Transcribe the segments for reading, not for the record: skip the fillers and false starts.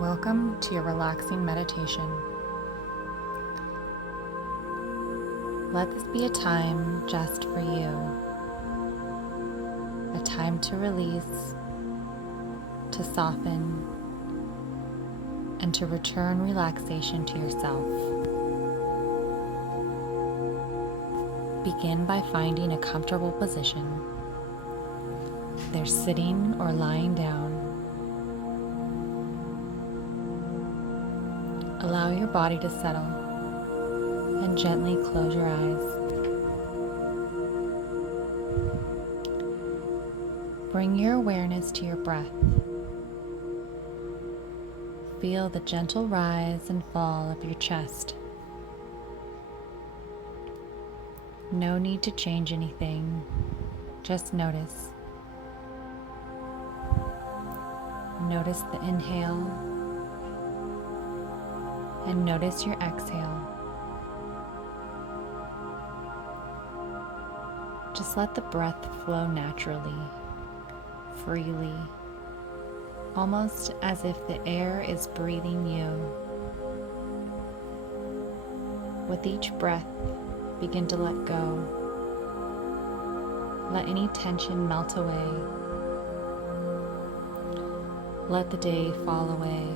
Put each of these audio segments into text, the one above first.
Welcome to your relaxing meditation. Let this be a time just for you, a time to release, to soften, and to return relaxation to yourself. Begin by finding a comfortable position. Either sitting or lying down. Allow your body to settle and gently close your eyes. Bring your awareness to your breath. Feel the gentle rise and fall of your chest. No need to change anything, just notice. Notice the inhale and notice your exhale. Just let the breath flow naturally, freely, almost as if the air is breathing you. With each breath, begin to let go. Let any tension melt away. Let the day fall away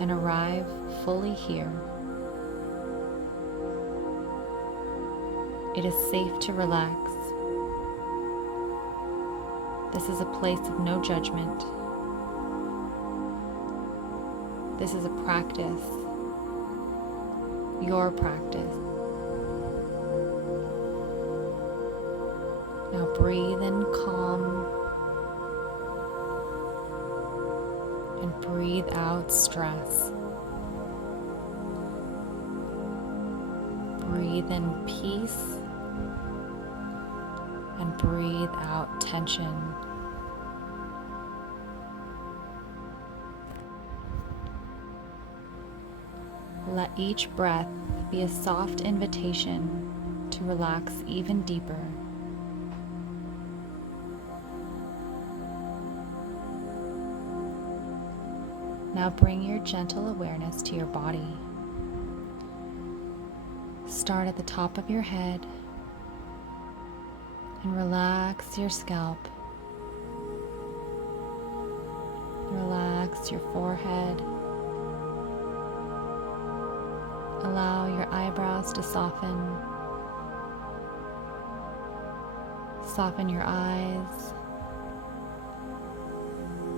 and arrive fully here. It is safe to relax. This is a place of no judgment. This is a practice, your practice. Now breathe in calm and breathe out stress. Breathe in peace and breathe out tension. Let each breath be a soft invitation to relax even deeper. Now bring your gentle awareness to your body. Start at the top of your head and relax your scalp. Relax your forehead. Allow your eyebrows to soften. Soften your eyes.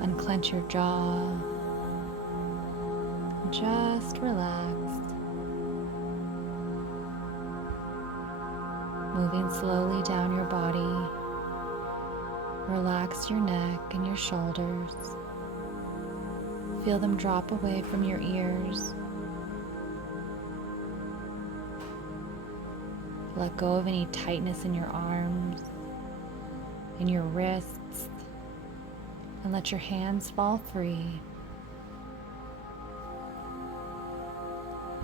Unclench your jaw. Just relax. Moving slowly down your body. Relax your neck and your shoulders. Feel them drop away from your ears. Let go of any tightness in your arms, in your wrists, and let your hands fall free.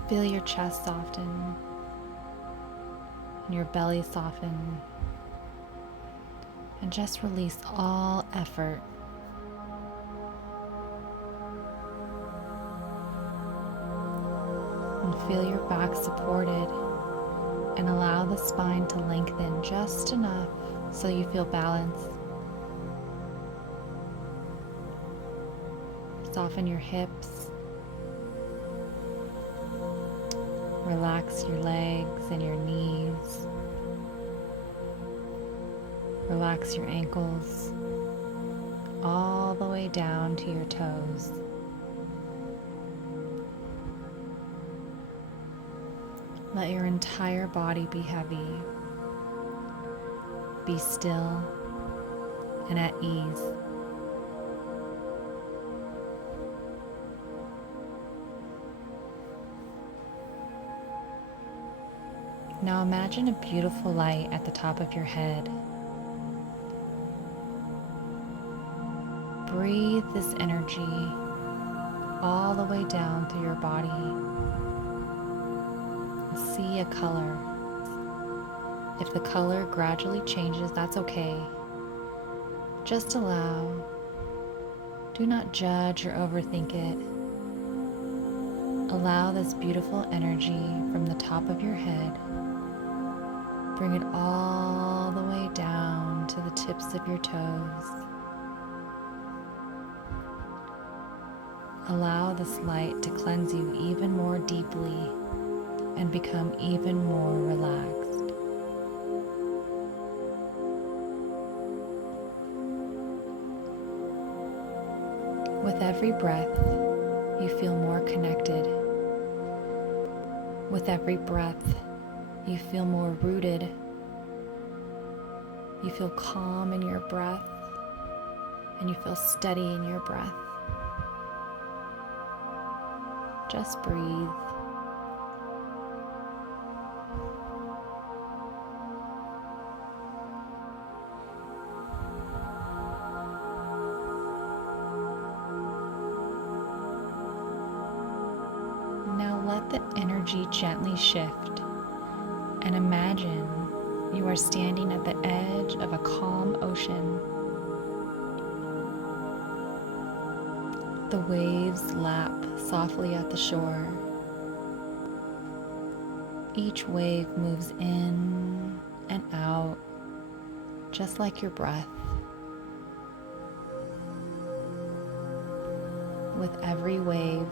Feel your chest soften and your belly soften, and just release all effort. And feel your back supported, and allow the spine to lengthen just enough so you feel balanced. Soften your hips. Relax your legs and your knees. Relax your ankles all the way down to your toes. Let your entire body be heavy. Be still and at ease. Now imagine a beautiful light at the top of your head. Breathe this energy all the way down through your body. See a color. If the color gradually changes, that's okay. Just allow. Do not judge or overthink it. Allow this beautiful energy from the top of your head. Bring it all the way down to the tips of your toes. Allow this light to cleanse you even more deeply and become even more relaxed. With every breath, you feel more connected. With every breath, you feel more rooted. You feel calm in your breath, and you feel steady in your breath. Just breathe. Now let the energy gently shift and imagine you are standing at the edge of a calm ocean. The waves lap softly at the shore. Each wave moves in and out, just like your breath. With every wave,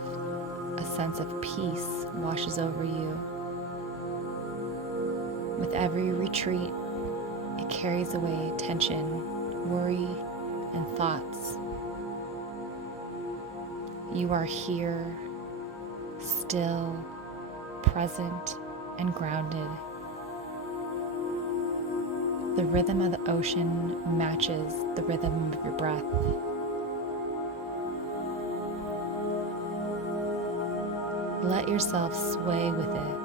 a sense of peace washes over you. With every retreat, it carries away tension, worry, and thoughts. You are here, still, present, and grounded. The rhythm of the ocean matches the rhythm of your breath. Let yourself sway with it.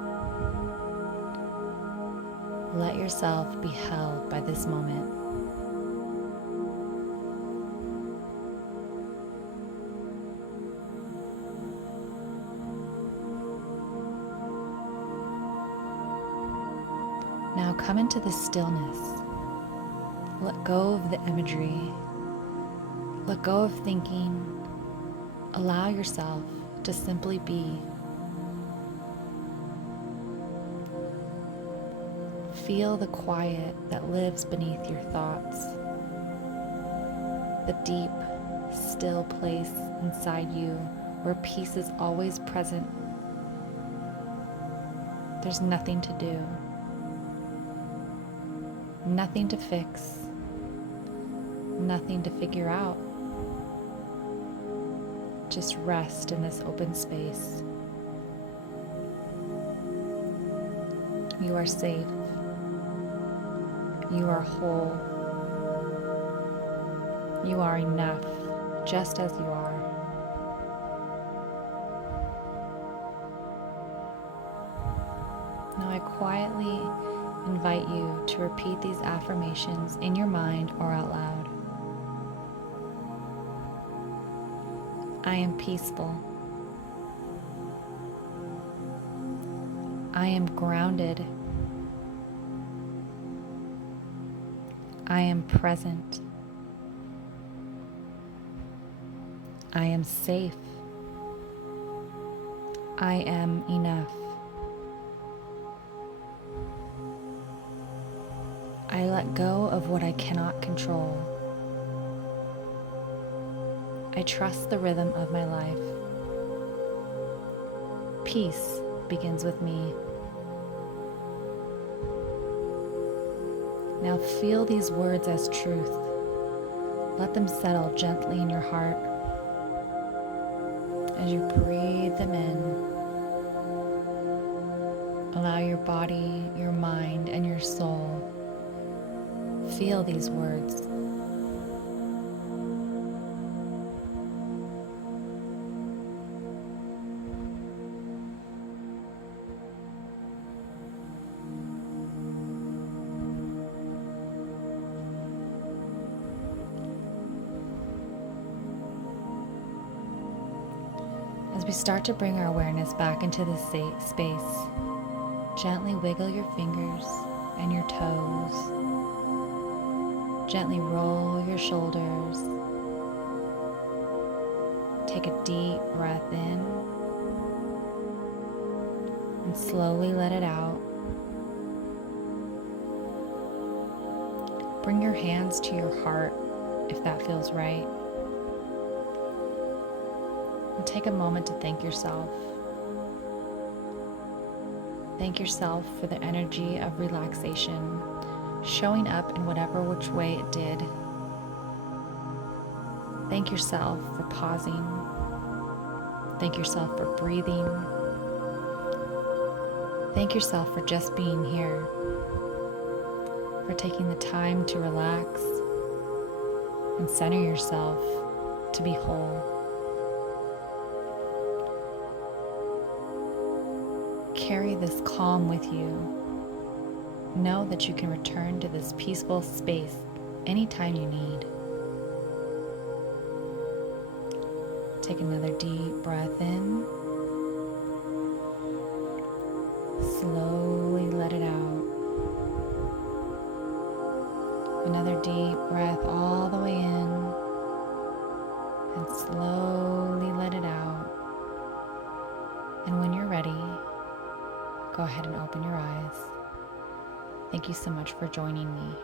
Let yourself be held by this moment. Now come into the stillness. Let go of the imagery. Let go of thinking. Allow yourself to simply be. Feel the quiet that lives beneath your thoughts. The deep, still place inside you where peace is always present. There's nothing to do. Nothing to fix, nothing to figure out. Just rest in this open space. You are safe. You are whole. You are enough, just as you are. Now I quietly invite you to repeat these affirmations in your mind or out loud. I am peaceful. I am grounded. I am present. I am safe. I am enough. I let go of what I cannot control. I trust the rhythm of my life. Peace begins with me. Now feel these words as truth. Let them settle gently in your heart as you breathe them in. Allow your body, your mind, and your soul feel these words. As we start to bring our awareness back into this space, gently wiggle your fingers and your toes. Gently roll your shoulders. Take a deep breath in and slowly let it out. Bring your hands to your heart if that feels right. And take a moment to thank yourself. Thank yourself for the energy of relaxation showing up in whatever which way it did. Thank yourself for pausing. Thank yourself for breathing. Thank yourself for just being here, for taking the time to relax and center yourself to be whole. Carry this calm with you. Know that you can return to this peaceful space anytime you need. Take another deep breath in. Slowly let it out. Another deep breath all the way in. And slowly let it out. And when you're ready, go ahead and open your eyes. Thank you so much for joining me.